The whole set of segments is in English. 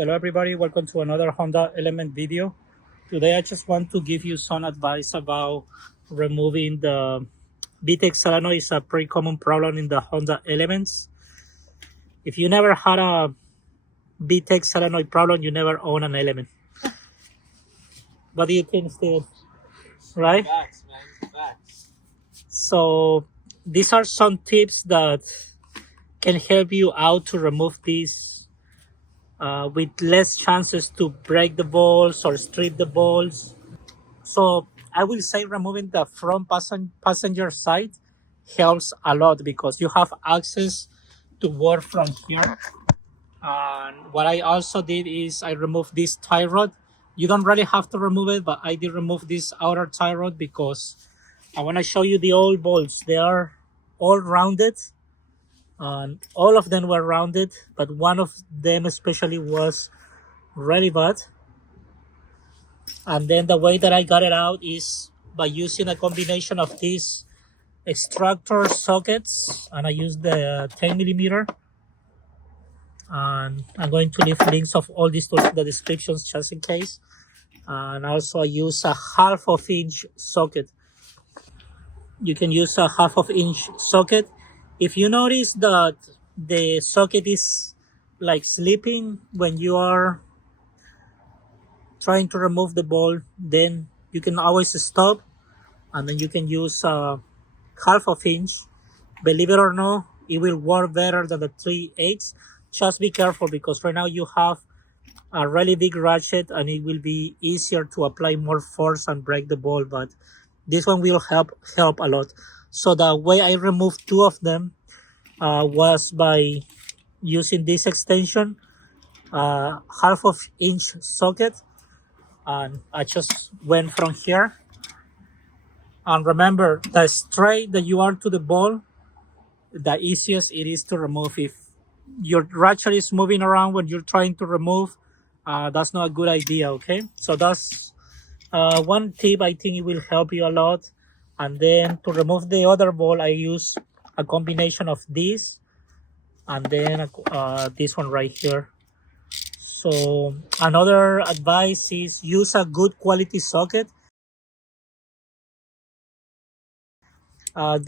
Hello everybody, welcome to another Honda Element video. Today I just want to give you some advice about removing the VTEC solenoid. Is a pretty common problem in the Honda Elements. If you never had a VTEC solenoid problem, you never own an Element. What do you think, Steve? Right? Facts, man. Facts. So these are some tips that can help you out to remove these with less chances to break the balls or strip the balls. So I will say removing the front passenger side helps a lot because you have access to work from here. And what I also did is I removed this tie rod. You don't really have to remove it, but I did remove this outer tie rod because I want to show you the old balls. They are all rounded. And all of them were rounded, but one of them especially was really bad. And then the way that I got it out is by using a combination of these extractor sockets, and I used the 10 millimeter. And I'm going to leave links of all these tools in the descriptions just in case. And also I use a 1/2 inch socket. You can use a 1/2 inch socket. If you notice that the socket is like slipping when you are trying to remove the ball, then you can always stop and then you can use a 1/2 inch. Believe it or not, it will work better than the 3/8. Just be careful because right now you have a really big ratchet and it will be easier to apply more force and break the ball, but this one will help a lot. So the way I removed two of them was by using this extension, 1/2 inch socket, and I just went from here. And remember, the straight that you are to the ball, the easiest it is to remove. If your ratchet is moving around when you're trying to remove, that's not a good idea. Okay, so that's one tip. I think it will help you a lot. And then to remove the other ball, I use a combination of this and then this one right here. So another advice is use a good quality socket.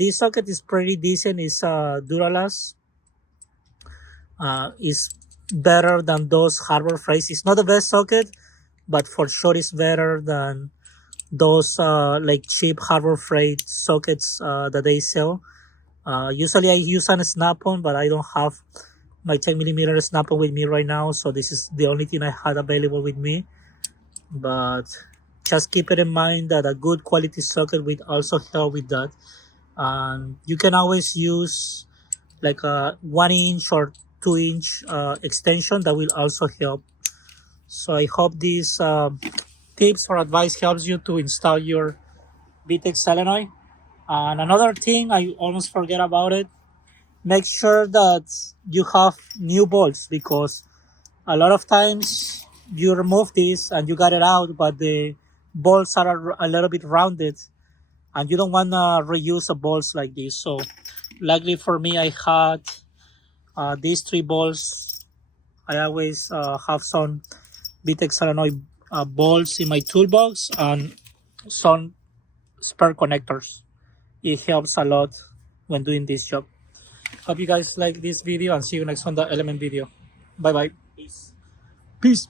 This socket is pretty decent. It's Duralast. It's better than those Harbor Freight. It's not the best socket, but for sure it's better than those like cheap Harbor Freight sockets that they sell. Usually I use a snap-on, but I don't have my 10 millimeter snap-on with me right now, so this is the only thing I had available with me. But just keep it in mind that a good quality socket will also help with that. And you can always use like a 1 inch or 2 inch extension that will also help. So I hope these tips or advice helps you to install your VTEC solenoid. And another thing, I almost forget about it, make sure that you have new bolts, because a lot of times you remove this and you got it out, but the bolts are a little bit rounded and you don't want to reuse the bolts like this. So luckily for me, I had these 3 bolts. I always have some VTEC solenoid bolts in my toolbox and some spare connectors. It helps a lot when doing this job. Hope you guys like this video and see you next on the Element video. Bye bye. Peace. Peace.